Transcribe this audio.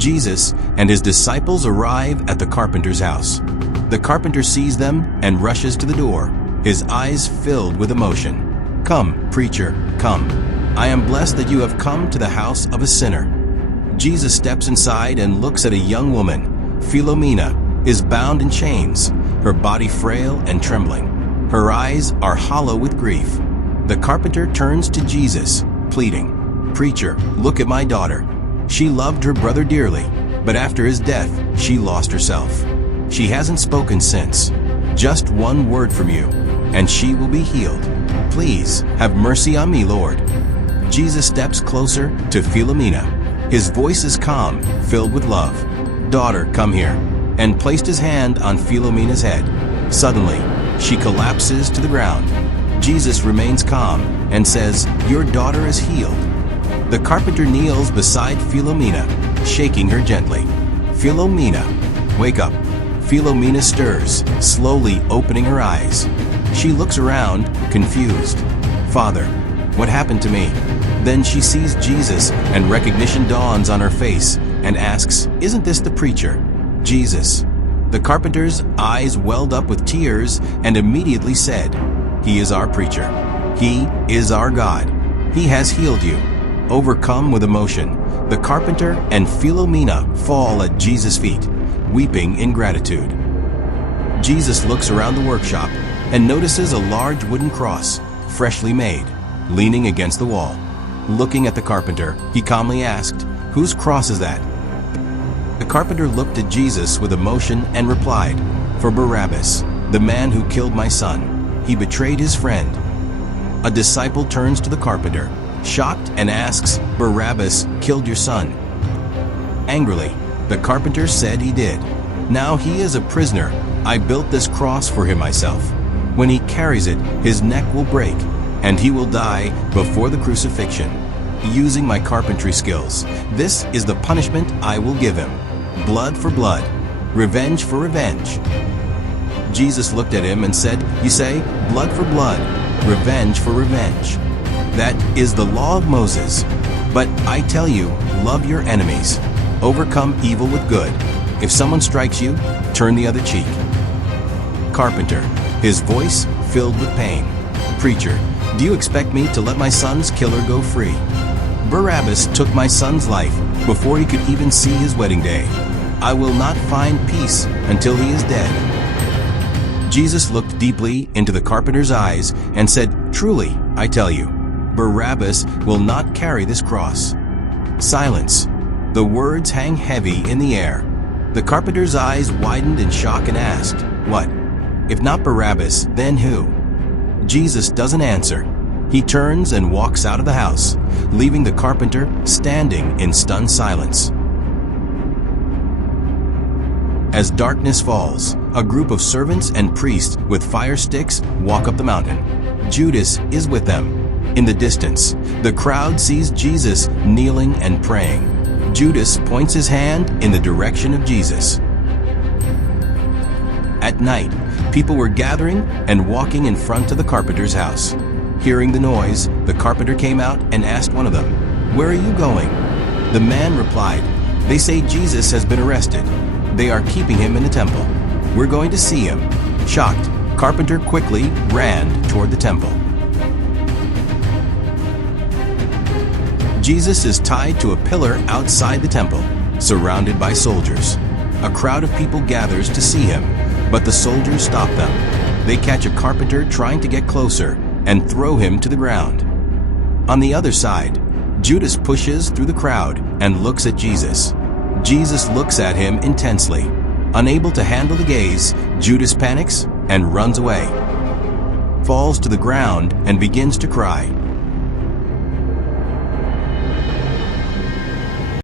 Jesus and his disciples arrive at the carpenter's house. The carpenter sees them and rushes to the door, his eyes filled with emotion. "Come, preacher, come. I am blessed that you have come to the house of a sinner." Jesus steps inside and looks at a young woman. Philomena is bound in chains, her body frail and trembling. Her eyes are hollow with grief. The carpenter turns to Jesus, pleading, "Preacher, look at my daughter. She loved her brother dearly, but after his death, she lost herself. She hasn't spoken since. Just one word from you, and she will be healed. Please have mercy on me, Lord." Jesus steps closer to Philomena. His voice is calm, filled with love. "Daughter, come here," and placed his hand on Philomena's head. Suddenly, she collapses to the ground. Jesus remains calm and says, "Your daughter is healed." The carpenter kneels beside Philomena, shaking her gently. "Philomena, wake up." Philomena stirs, slowly opening her eyes. She looks around, confused. "Father, what happened to me?" Then she sees Jesus and recognition dawns on her face and asks, "Isn't this the preacher, Jesus?" The carpenter's eyes welled up with tears and immediately said, "He is our preacher. He is our God. He has healed you." Overcome with emotion, the carpenter and Philomena fall at Jesus' feet, weeping in gratitude. Jesus looks around the workshop and notices a large wooden cross, freshly made, leaning against the wall. Looking at the carpenter, he calmly asked, "Whose cross is that?" The carpenter looked at Jesus with emotion and replied, "For Barabbas, the man who killed my son. He betrayed his friend." A disciple turns to the carpenter, shocked, and asks, "Barabbas killed your son?" Angrily, the carpenter said he did. "Now he is a prisoner. I built this cross for him myself. When he carries it, his neck will break, and he will die before the crucifixion. Using my carpentry skills, this is the punishment I will give him. Blood for blood, revenge for revenge." Jesus looked at him and said, "You say, blood for blood, revenge for revenge. That is the law of Moses. But I tell you, love your enemies. Overcome evil with good. If someone strikes you, turn the other cheek." Carpenter, his voice filled with pain. "Preacher, do you expect me to let my son's killer go free? Barabbas took my son's life before he could even see his wedding day. I will not find peace until he is dead." Jesus looked deeply into the carpenter's eyes and said, "Truly, I tell you, Barabbas will not carry this cross." Silence. The words hang heavy in the air. The carpenter's eyes widened in shock and asked, "What? If not Barabbas, then who?" Jesus doesn't answer. He turns and walks out of the house, leaving the carpenter standing in stunned silence. As darkness falls, a group of servants and priests with fire sticks walk up the mountain. Judas is with them. In the distance, the crowd sees Jesus kneeling and praying. Judas points his hand in the direction of Jesus. At night, people were gathering and walking in front of the carpenter's house. Hearing the noise, the carpenter came out and asked one of them, "Where are you going?" The man replied, "They say Jesus has been arrested. They are keeping him in the temple. We're going to see him." Shocked, carpenter quickly ran toward the temple. Jesus is tied to a pillar outside the temple, surrounded by soldiers. A crowd of people gathers to see him, but the soldiers stop them. They catch a carpenter trying to get closer and throw him to the ground. On the other side, Judas pushes through the crowd and looks at Jesus. Jesus looks at him intensely. Unable to handle the gaze, Judas panics and runs away, falls to the ground and begins to cry.